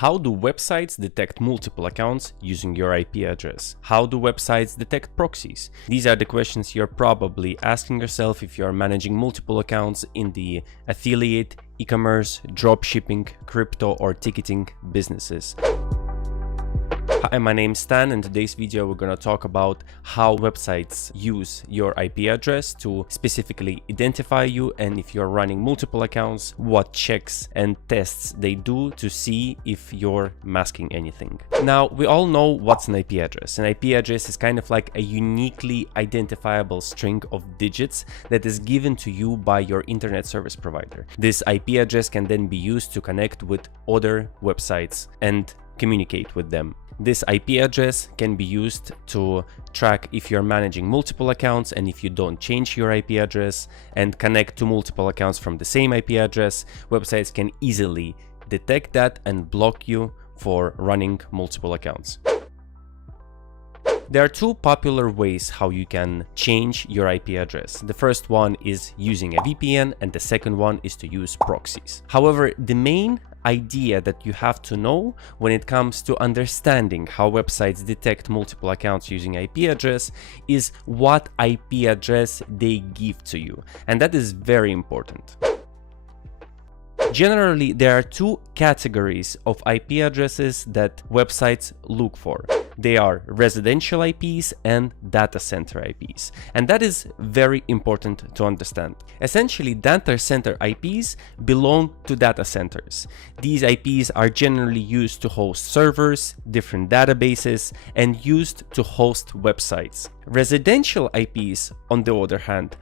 How do websites detect multiple accounts using your IP address? How do websites detect proxies? These are the questions you're probably asking yourself if you're managing multiple accounts in the affiliate, e-commerce, dropshipping, crypto, or ticketing businesses. Hi, my name is Stan, and in today's video we're going to talk about how websites use your IP address to specifically identify you, and if you're running multiple accounts, what checks and tests they do to see if you're masking anything. Now, we all know what's an IP address. An IP address is kind of like a uniquely identifiable string of digits that is given to you by your internet service provider. This IP address can then be used to connect with other websites and communicate with them. This IP address can be used to track if you're managing multiple accounts, and if you don't change your IP address and connect to multiple accounts from the same IP address, websites can easily detect that and block you for running multiple accounts. There are two popular ways how you can change your IP address. The first one is using a VPN, and the second one is to use proxies. However, the main idea that you have to know when it comes to understanding how websites detect multiple accounts using IP address is what IP address they give to you, and that is very important. Generally, there are two categories of IP addresses that websites look for. They are residential IPs and data center IPs, and that is very important to understand. Essentially, data center IPs belong to data centers. These IPs are generally used to host servers, different databases, and used to host websites. Residential IPs, on the other hand,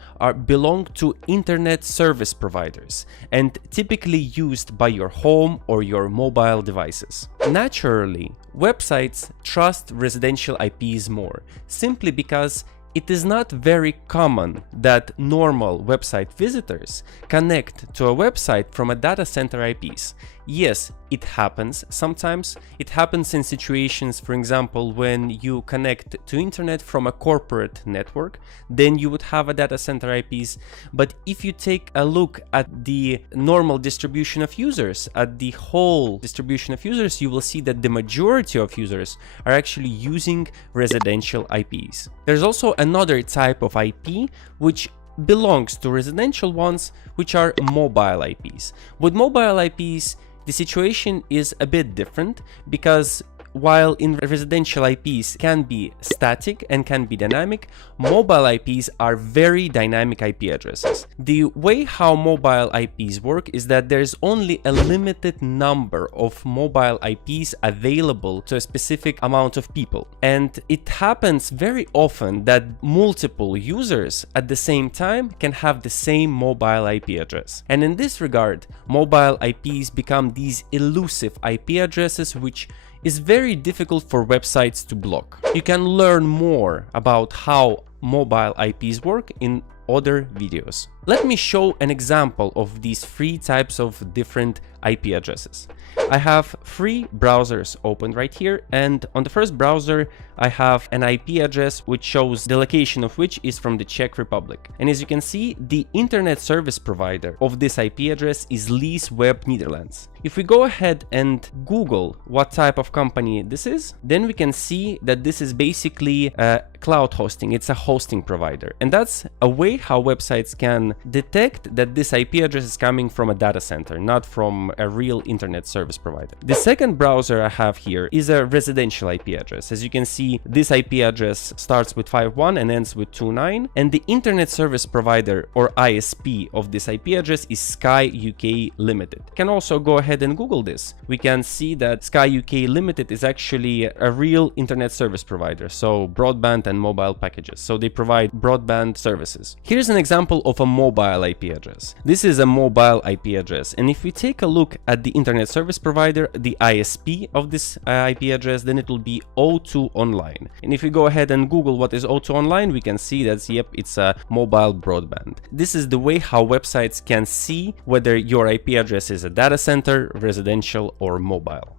belong to internet service providers and typically used by your home or your mobile devices. Naturally, websites trust residential IPs more, simply because it is not very common that normal website visitors connect to a website from a data center IPs. Yes, it happens sometimes. It happens in situations, for example, when you connect to internet from a corporate network, then you would have a data center IPs. But if you take a look at the normal distribution of users, at the whole distribution of users, you will see that the majority of users are actually using residential IPs. There's also another type of IP which belongs to residential ones, which are mobile IPs. With mobile IPs, the situation is a bit different, because while in residential IPs can be static and can be dynamic, mobile IPs are very dynamic IP addresses. The way how mobile IPs work is that there's only a limited number of mobile IPs available to a specific amount of people. And it happens very often that multiple users at the same time can have the same mobile IP address. And in this regard, mobile IPs become these elusive IP addresses which is very difficult for websites to block. You can learn more about how mobile IPs work in other videos. Let me show an example of these three types of different IP addresses. I have three browsers open right here, and on the first browser I have an IP address which shows the location of which is from the Czech Republic. And as you can see, the internet service provider of this IP address is Lease Web Netherlands. If we go ahead and Google what type of company this is, then we can see that this is basically cloud hosting. It's a hosting provider, and that's a way how websites can detect that this IP address is coming from a data center, not from a real internet service provider. The second browser I have here is a residential IP address. As you can see, this IP address starts with 51 and ends with 29, and the internet service provider or ISP of this IP address is Sky UK Limited. You can also go ahead and Google this. We can see that Sky UK Limited is actually a real internet service provider, so broadband and mobile packages. So they provide broadband services. Here's an example of a mobile IP address. This is a mobile IP address, and if we take a look at the internet service provider, the ISP of this IP address, then it will be O2 Online. And if we go ahead and Google what is O2 Online, we can see that, yep, it's a mobile broadband. This is the way how websites can see whether your IP address is a data center, residential, or mobile.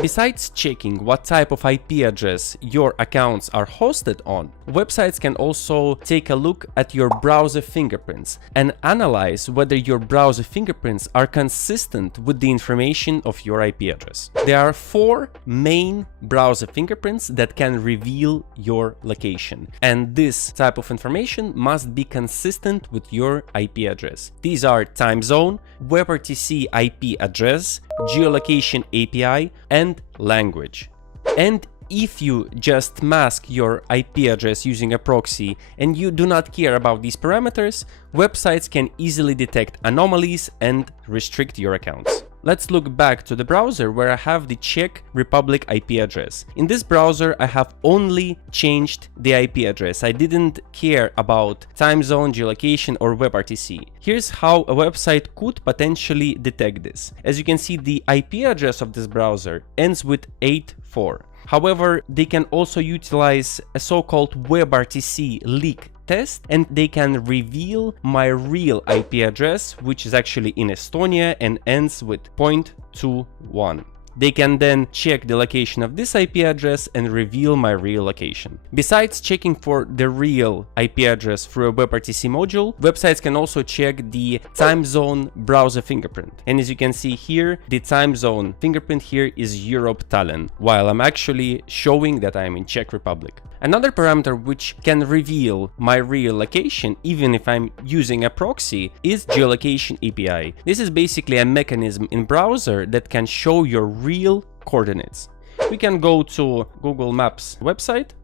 Besides checking what type of IP address your accounts are hosted on, websites can also take a look at your browser fingerprints and analyze whether your browser fingerprints are consistent with the information of your IP address. There are 4 main browser fingerprints that can reveal your location, and this type of information must be consistent with your IP address. These are time zone, WebRTC IP address, geolocation API, and language. And if you just mask your IP address using a proxy and you do not care about these parameters, websites can easily detect anomalies and restrict your accounts. Let's look back to the browser where I have the Czech Republic IP address. In this browser, I have only changed the IP address. I didn't care about time zone, geolocation, or WebRTC. Here's how a website could potentially detect this. As you can see, the IP address of this browser ends with 84. However, they can also utilize a so-called WebRTC leak test, and they can reveal my real IP address, which is actually in Estonia and ends with 0.21. They can then check the location of this IP address and reveal my real location. Besides checking for the real IP address through a WebRTC module, websites can also check the time zone browser fingerprint. And as you can see here, the time zone fingerprint here is Europe Tallinn, while I'm actually showing that I'm in Czech Republic. Another parameter which can reveal my real location, even if I'm using a proxy, is geolocation API. This is basically a mechanism in browser that can show your real coordinates. We can go to Google Maps website,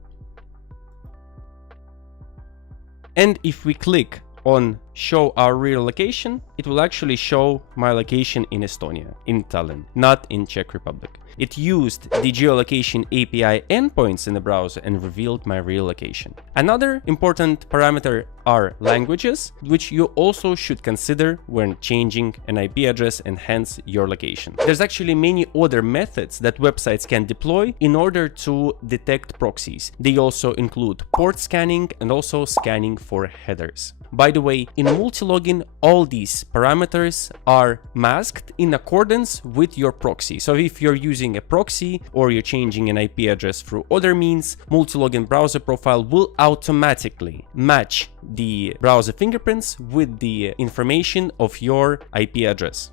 and if we click on show our real location, it will actually show my location in Estonia, in Tallinn, not in Czech Republic. It used the geolocation API endpoints in the browser and revealed my real location. Another important parameter are languages, which you also should consider when changing an IP address and hence your location. There's actually many other methods that websites can deploy in order to detect proxies. They also include port scanning and also scanning for headers. By the way, in Multilogin, all these parameters are masked in accordance with your proxy. So if you're using a proxy or you're changing an IP address through other means, Multilogin browser profile will automatically match the browser fingerprints with the information of your IP address.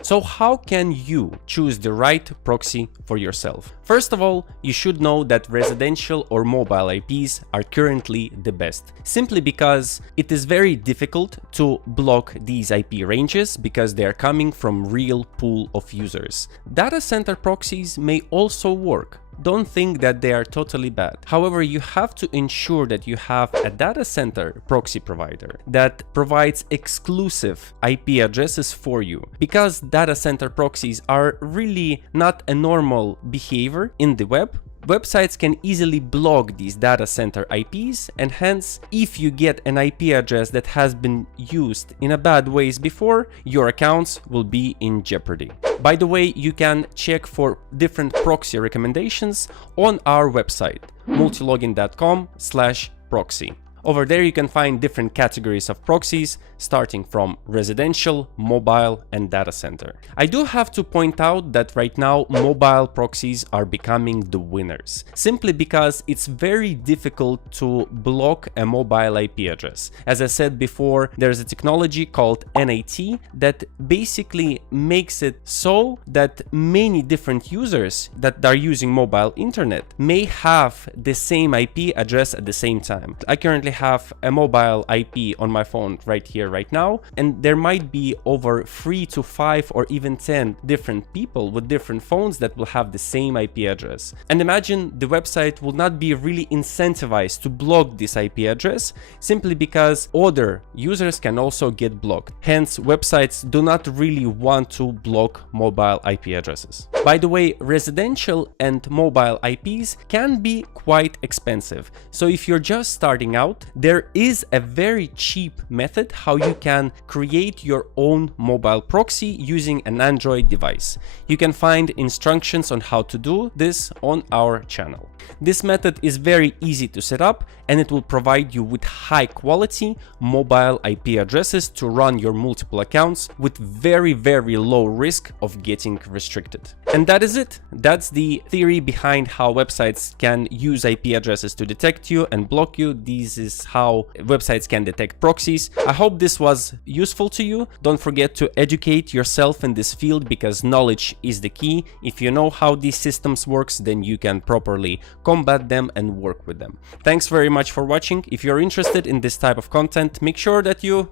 So how can you choose the right proxy for yourself? First of all, you should know that residential or mobile IPs are currently the best, simply because it is very difficult to block these IP ranges because they are coming from real pool of users. Data center proxies may also work. Don't think that they are totally bad. However, you have to ensure that you have a data center proxy provider that provides exclusive IP addresses for you, because data center proxies are really not a normal behavior in the web. Websites can easily block these data center IPs, and hence, if you get an IP address that has been used in a bad ways before, your accounts will be in jeopardy. By the way, you can check for different proxy recommendations on our website, multilogin.com/proxy. Over there you can find different categories of proxies, starting from residential, mobile, and data center. I do have to point out that right now mobile proxies are becoming the winners, simply because it's very difficult to block a mobile IP address. As I said before, there's a technology called NAT that basically makes it so that many different users that are using mobile internet may have the same IP address at the same time. I currently have a mobile IP on my phone right here, right now, and there might be over 3 to 5 or even 10 different people with different phones that will have the same IP address. And imagine the website will not be really incentivized to block this IP address, simply because other users can also get blocked. Hence, websites do not really want to block mobile IP addresses. By the way, residential and mobile IPs can be quite expensive. So if you're just starting out, there is a very cheap method how you can create your own mobile proxy using an Android device. You can find instructions on how to do this on our channel. This method is very easy to set up, and it will provide you with high quality mobile IP addresses to run your multiple accounts with very low risk of getting restricted. And that is it. That's the theory behind how websites can use IP addresses to detect you and block you. This is how websites can detect proxies. I hope this was useful to you. Don't forget to educate yourself in this field, because knowledge is the key. If you know how these systems works, then you can properly combat them and work with them. Thanks very much for watching. If you're interested in this type of content, make sure that you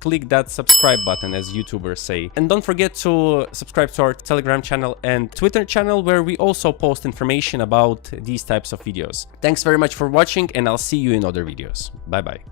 click that subscribe button, as YouTubers say. And don't forget to subscribe to our Telegram channel and Twitter channel, where we also post information about these types of videos. Thanks very much for watching, and I'll see you in other videos. Bye bye.